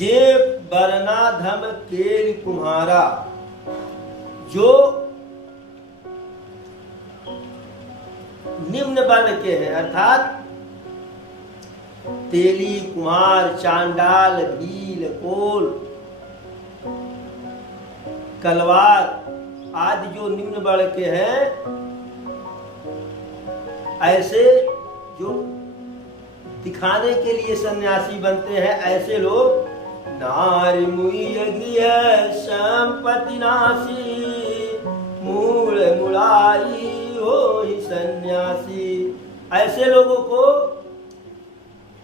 जे वर्णाधम केल कुम्हारा, जो निम्न वर्ण के हैं, अर्थात तेली, कुम्हार, चांडाल, भील, कोल, कलवार आदि जो निम्न वर्ण के हैं, ऐसे जो दिखाने के लिए सन्यासी बनते हैं, ऐसे लोग नारी मुई गृह संपत्ति नासी, मूल मुड़ाई हो सन्यासी। ऐसे लोगों को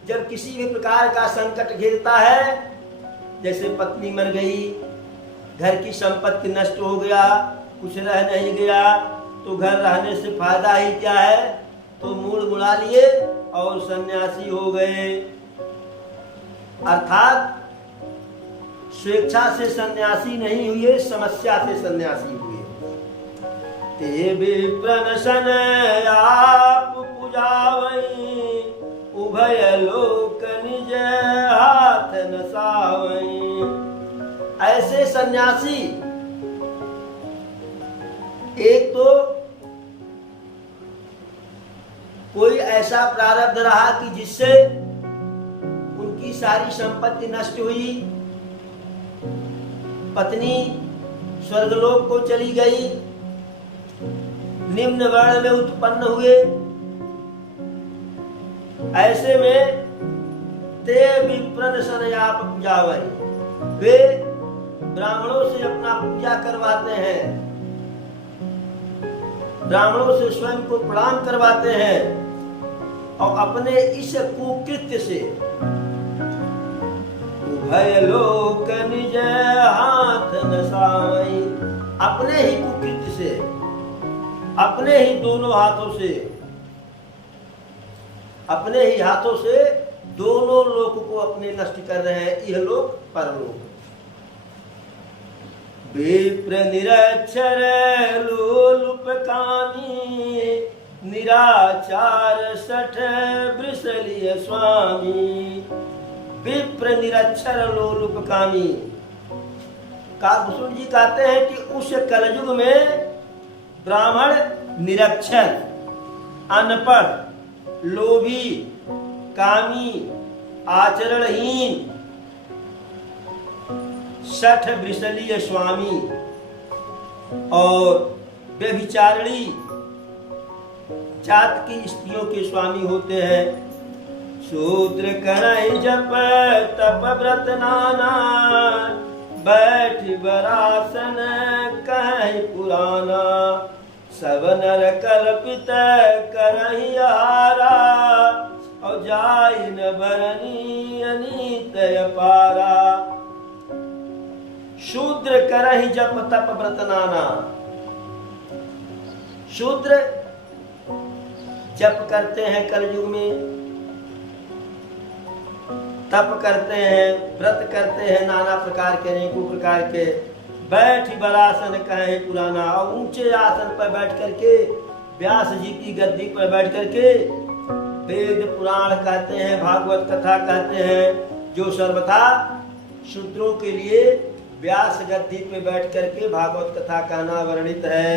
जब किसी भी प्रकार का संकट घिरता है, जैसे पत्नी मर गई, घर की संपत्ति नष्ट हो गया, कुछ रह नहीं गया, तो घर रहने से फायदा ही क्या है, तो मूड़ मुड़ा लिए और सन्यासी हो गए। अर्थात स्वेच्छा से सन्यासी नहीं हुए, समस्या से सन्यासी हुए। ते विप्रन सन आप पूजावई, उभय लोक निज हाथ नसावई। ऐसे सन्यासी एक तो कोई ऐसा प्रारब्ध रहा कि जिससे उनकी सारी संपत्ति नष्ट हुई, पत्नी स्वर्गलोक को चली गई, निम्न वर्ण में उत्पन्न हुए। ऐसे में ते विप्रन सनयाप पूजावै, वे ब्राह्मणों से अपना पूजा करवाते हैं, ब्राह्मणों से स्वयं को प्रणाम करवाते हैं, और अपने इस कुकृत्य से उभय लोक निज हाथ नसाई, अपने ही कुकृत्य से, अपने ही दोनों हाथों से, अपने ही हाथों से दोनों लोक को अपने नष्ट कर रहे हैं, यह लोक परलोक। विप्र निरक्षर लोलुपकामी, निराचार सठ वृषलीय स्वामी। विप्र निरक्षर लोलुपकामी, काकभूषण जी कहते हैं कि उस कलयुग में ब्राह्मण निरक्षर, अनपढ़, लोभी, कामी, आचरणहीन, सठ वृषलीय स्वामी और व्यभिचारिणी जात की स्त्रियों के स्वामी होते हैं। शूद्र करहि जप तप व्रत नाना, बैठ बरासन कहि पुराना। सब नर कल्पित करहि आहारा, और जाई न बरनी अनीत अपारा। शूद्र करहि जप तप व्रत नाना, शूद्र जप करते हैं कलयुग में, तप करते हैं, व्रत करते हैं नाना प्रकार के, अनेकों प्रकार के। बैठ बरासन कहे पुराना, और ऊंचे आसन पर बैठ करके, व्यास जी की गद्दी पर बैठ करके वेद पुराण कहते हैं, भागवत कथा कहते हैं, जो सर्वथा शूद्रों के लिए व्यास गद्दी पे बैठ करके भागवत कथा कहना वर्णित है।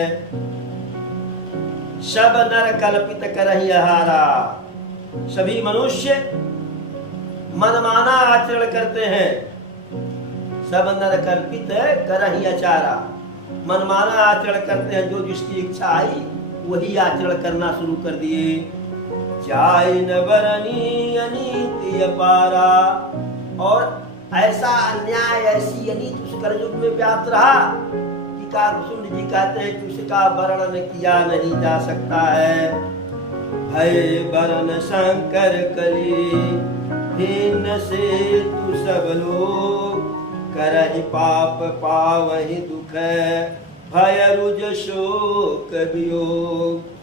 सब नर कल्पित करहि आहारा, सभी मनुष्य मनमाना आचरण करते हैं। सब नर कल्पित करहि आचारा, मनमाना आचरण करते हैं, जो जिसकी इच्छा आई वही आचरण करना शुरू कर दिए। जाय न बरनी अनीति अपारा, और ऐसा अन्याय, ऐसी अनीति उस कलयुग में व्याप्त रहा कि काकभूषण जी कहते हैं कि उसका वर्णन किया नहीं जा सकता है। भय बरन शंकर कली, हीन से तू सब लोग, करहि पाप पावहि दुख, भय रुज शोक वियोग।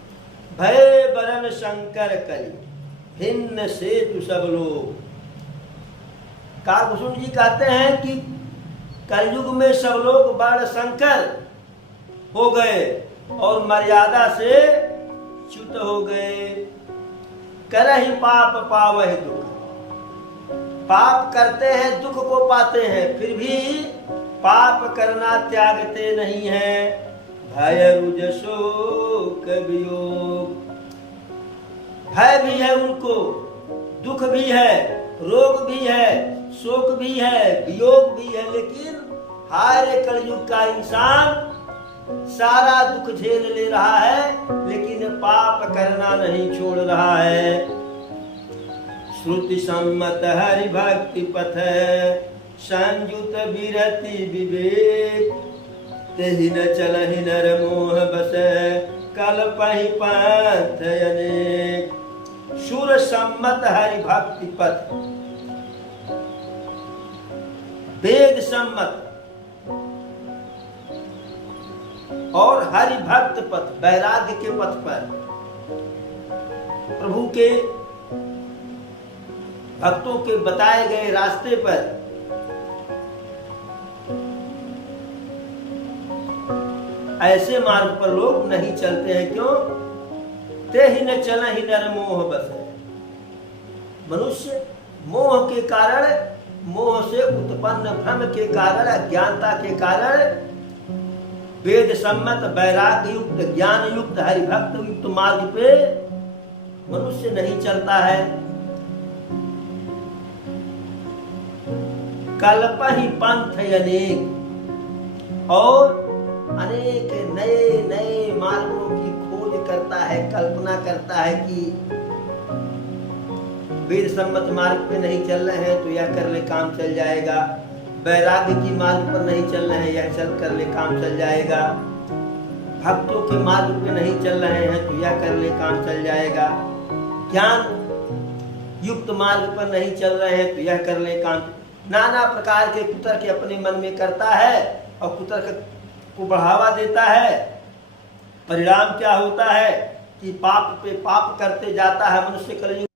भय बरन शंकर कली, हीन से तू सब लोग। काकभूषण जी कहते हैं कि कलयुग में सब लोग वर्ण संकर हो गए और मर्यादा से च्युत हो गए। करहि पाप पावहि दुख, पाप करते हैं, दुख को पाते हैं, फिर भी पाप करना त्यागते नहीं हैं। भय रुज शोक वियोग, भय भी है उनको, दुख भी है, रोग भी है, शोक भी है, वियोग भी है, लेकिन हर कलयुग का इंसान सारा दुख झेल ले रहा है, लेकिन पाप करना नहीं छोड़ रहा है। श्रुति सम्मत हरि भक्ति पथ, संयुत विरति विवेक, तेहि न चलहि नर मोह बस, कल्पहि पंथ अनेक। शूर सम्मत हरि भक्ति पथ, वेद सम्मत और हरि भक्त पथ, वैराग्य के पथ पर, प्रभु के भक्तों के बताए गए रास्ते पर ऐसे मार्ग पर लोग नहीं चलते हैं। क्यों? ते ही न चला ही नर मोह बस है। मनुष्य मोह के कारण, मोह से उत्पन्न भ्रम के कारण, अज्ञानता के कारण वेद सम्मत वैराग्य युक्त ज्ञान युक्त हरिभक्त युक्त मार्ग पे मनुष्य नहीं चलता है। कल्प ही पंथ अनेक, और अनेक नए नए मार्गों की खोज करता है, कल्पना करता है कि वेद सम्मत मार्ग पे नहीं चल रहे हैं तो यह कर ले काम चल जाएगा, वैराग्य की मार्ग पर नहीं चल रहे हैं यह चल कर ले काम चल जाएगा, भक्तों के मार्ग पे नहीं चल रहे हैं तो यह कर ले काम चल जाएगा, ज्ञान युक्त मार्ग पर नहीं चल रहे हैं तो यह कर ले काम। नाना प्रकार के कुतर्क अपने मन में करता है और कुतर्क को बढ़ावा देता है। परिणाम क्या होता है कि पाप पे पाप करते जाता है मनुष्य। कलयुग